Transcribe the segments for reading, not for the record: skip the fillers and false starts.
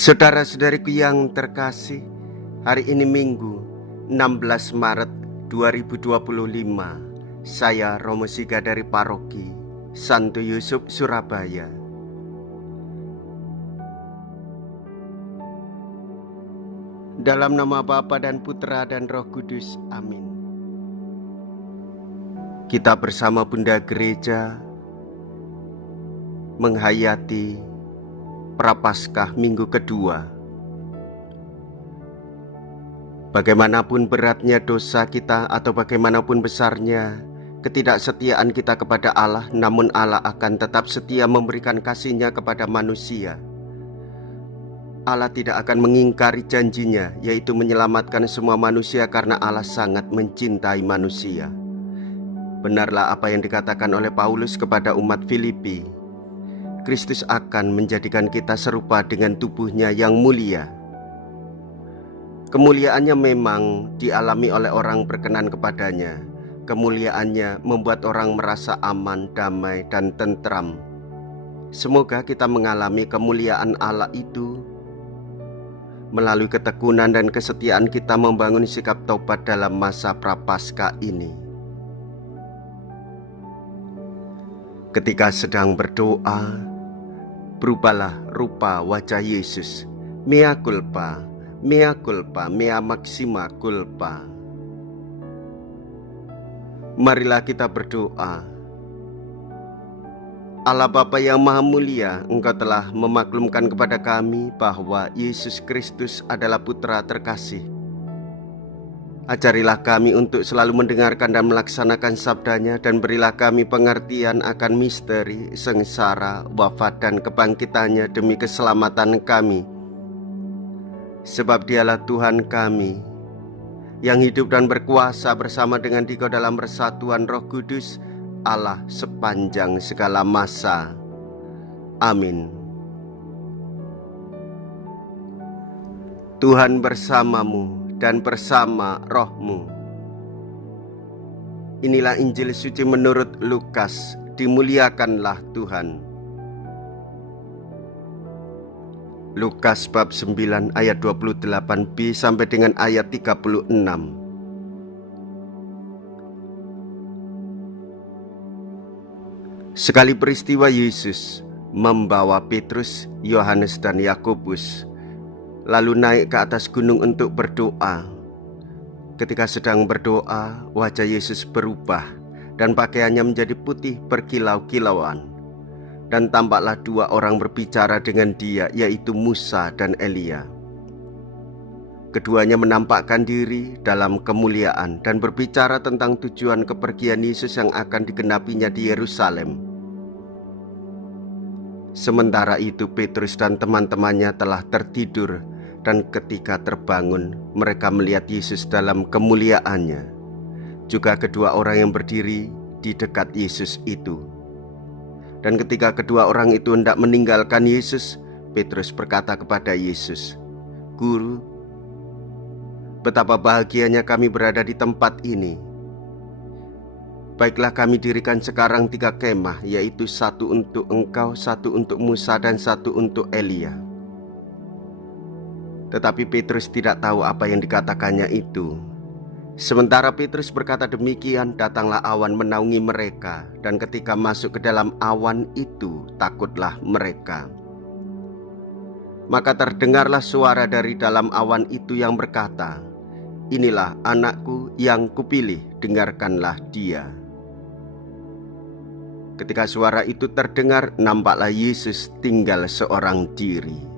Saudara-saudariku yang terkasih, hari ini Minggu 16 Maret 2025. Saya Romo Siga dari Paroki Santo Yusuf, Surabaya. Dalam nama Bapa dan Putra dan Roh Kudus, amin. Kita bersama Bunda Gereja menghayati Prapaskah minggu kedua. Bagaimanapun beratnya dosa kita atau bagaimanapun besarnya ketidaksetiaan kita kepada Allah, namun Allah akan tetap setia memberikan kasih-Nya kepada manusia. Allah tidak akan mengingkari janjinya, yaitu menyelamatkan semua manusia karena Allah sangat mencintai manusia. Benarlah apa yang dikatakan oleh Paulus kepada umat Filipi. Kristus akan menjadikan kita serupa dengan tubuhnya yang mulia. Kemuliaannya memang dialami oleh orang berkenan kepadanya. Kemuliaannya membuat orang merasa aman, damai, dan tentram. Semoga kita mengalami kemuliaan Allah itu melalui ketekunan dan kesetiaan kita membangun sikap taubat dalam masa Prapaskah ini. Ketika sedang berdoa, berubahlah rupa wajah Yesus. Mea culpa, mea culpa, mea maxima culpa. Marilah kita berdoa. Allah Bapa yang Maha Mulia, Engkau telah memaklumkan kepada kami bahwa Yesus Kristus adalah Putra terkasih. Ajarilah kami untuk selalu mendengarkan dan melaksanakan sabda-Nya, dan berilah kami pengertian akan misteri, sengsara, wafat, dan kebangkitan-Nya demi keselamatan kami. Sebab Dialah Tuhan kami, yang hidup dan berkuasa bersama dengan Dikau dalam persatuan Roh Kudus, Allah sepanjang segala masa. Amin. Tuhan bersamamu dan bersama rohmu. Inilah Injil suci menurut Lukas. Dimuliakanlah Tuhan. Lukas bab 9 ayat 28b sampai dengan ayat 36. Sekali peristiwa Yesus membawa Petrus, Yohanes, dan Yakobus lalu naik ke atas gunung untuk berdoa. Ketika sedang berdoa, wajah Yesus berubah dan pakaiannya menjadi putih berkilau-kilauan. Dan tampaklah dua orang berbicara dengan Dia, yaitu Musa dan Elia. Keduanya menampakkan diri dalam kemuliaan dan berbicara tentang tujuan kepergian Yesus yang akan digenapinya di Yerusalem. Sementara itu Petrus dan teman-temannya telah tertidur, dan ketika terbangun mereka melihat Yesus dalam kemuliaannya. Juga kedua orang yang berdiri di dekat Yesus itu. Dan ketika kedua orang itu hendak meninggalkan Yesus, Petrus berkata kepada Yesus, "Guru, betapa bahagianya kami berada di tempat ini. Baiklah, kami dirikan sekarang 3 kemah, yaitu satu untuk engkau, satu untuk Musa, dan satu untuk Elia." Tetapi Petrus tidak tahu apa yang dikatakannya itu. Sementara Petrus berkata demikian, datanglah awan menaungi mereka, dan ketika masuk ke dalam awan itu, takutlah mereka. Maka terdengarlah suara dari dalam awan itu yang berkata, "Inilah anakku yang kupilih, dengarkanlah dia." Ketika suara itu terdengar, nampaklah Yesus tinggal seorang diri.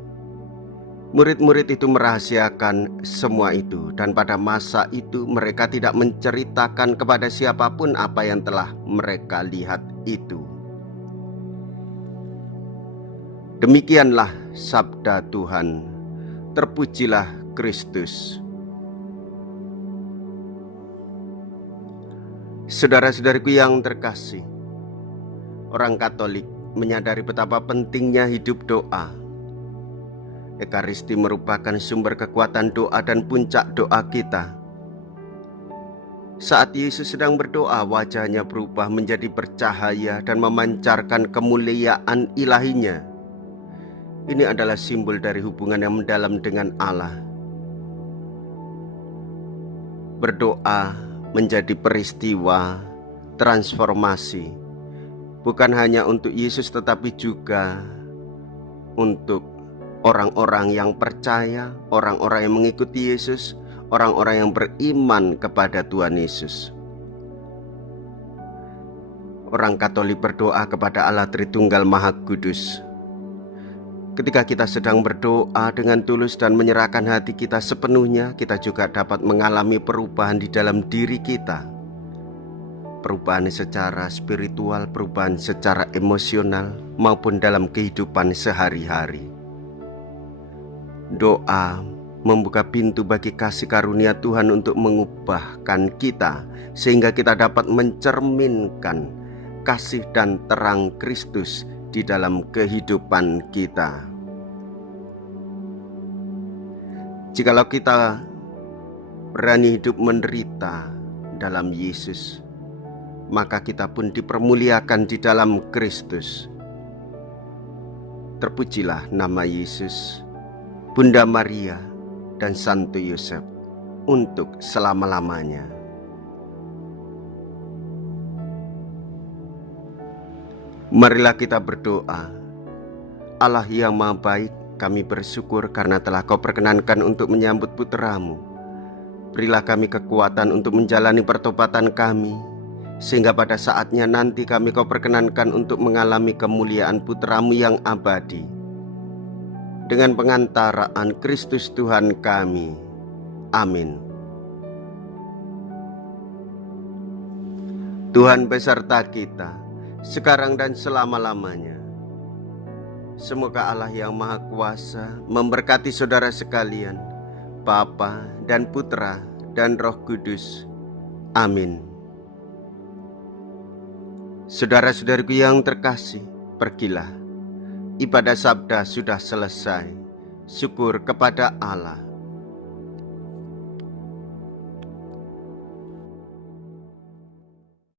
Murid-murid itu merahasiakan semua itu, dan pada masa itu mereka tidak menceritakan kepada siapapun apa yang telah mereka lihat itu. Demikianlah sabda Tuhan. Terpujilah Kristus. Saudara-saudariku yang terkasih, orang Katolik menyadari betapa pentingnya hidup doa. Ekaristi merupakan sumber kekuatan doa dan puncak doa kita. Saat Yesus sedang berdoa, wajahnya berubah menjadi bercahaya dan memancarkan kemuliaan ilahinya. Ini adalah simbol dari hubungan yang mendalam dengan Allah. Berdoa menjadi peristiwa transformasi, bukan hanya untuk Yesus tetapi juga untuk orang-orang yang percaya, orang-orang yang mengikuti Yesus, orang-orang yang beriman kepada Tuhan Yesus. Orang Katolik berdoa kepada Allah Tritunggal Maha Kudus. Ketika kita sedang berdoa dengan tulus dan menyerahkan hati kita sepenuhnya, kita juga dapat mengalami perubahan di dalam diri kita. Perubahan secara spiritual, perubahan secara emosional, maupun dalam kehidupan sehari-hari. Doa membuka pintu bagi kasih karunia Tuhan untuk mengubahkan kita, sehingga kita dapat mencerminkan kasih dan terang Kristus di dalam kehidupan kita. Jikalau kita berani hidup menderita dalam Yesus, maka kita pun dipermuliakan di dalam Kristus. Terpujilah nama Yesus, Bunda Maria, dan Santo Yosef untuk selama-lamanya. Marilah kita berdoa. Allah yang Maha Baik, kami bersyukur karena telah Kau perkenankan untuk menyambut putra-Mu. Berilah kami kekuatan untuk menjalani pertobatan kami, sehingga pada saatnya nanti Kau perkenankan untuk mengalami kemuliaan putra-Mu yang abadi. Dengan pengantaraan Kristus Tuhan kami. Amin. Tuhan beserta kita, sekarang dan selama-lamanya. Semoga Allah yang Maha Kuasa memberkati saudara sekalian, Bapa dan Putra dan Roh Kudus. Amin. Saudara-saudariku yang terkasih, pergilah. Ibadah sabda sudah selesai. Syukur kepada Allah.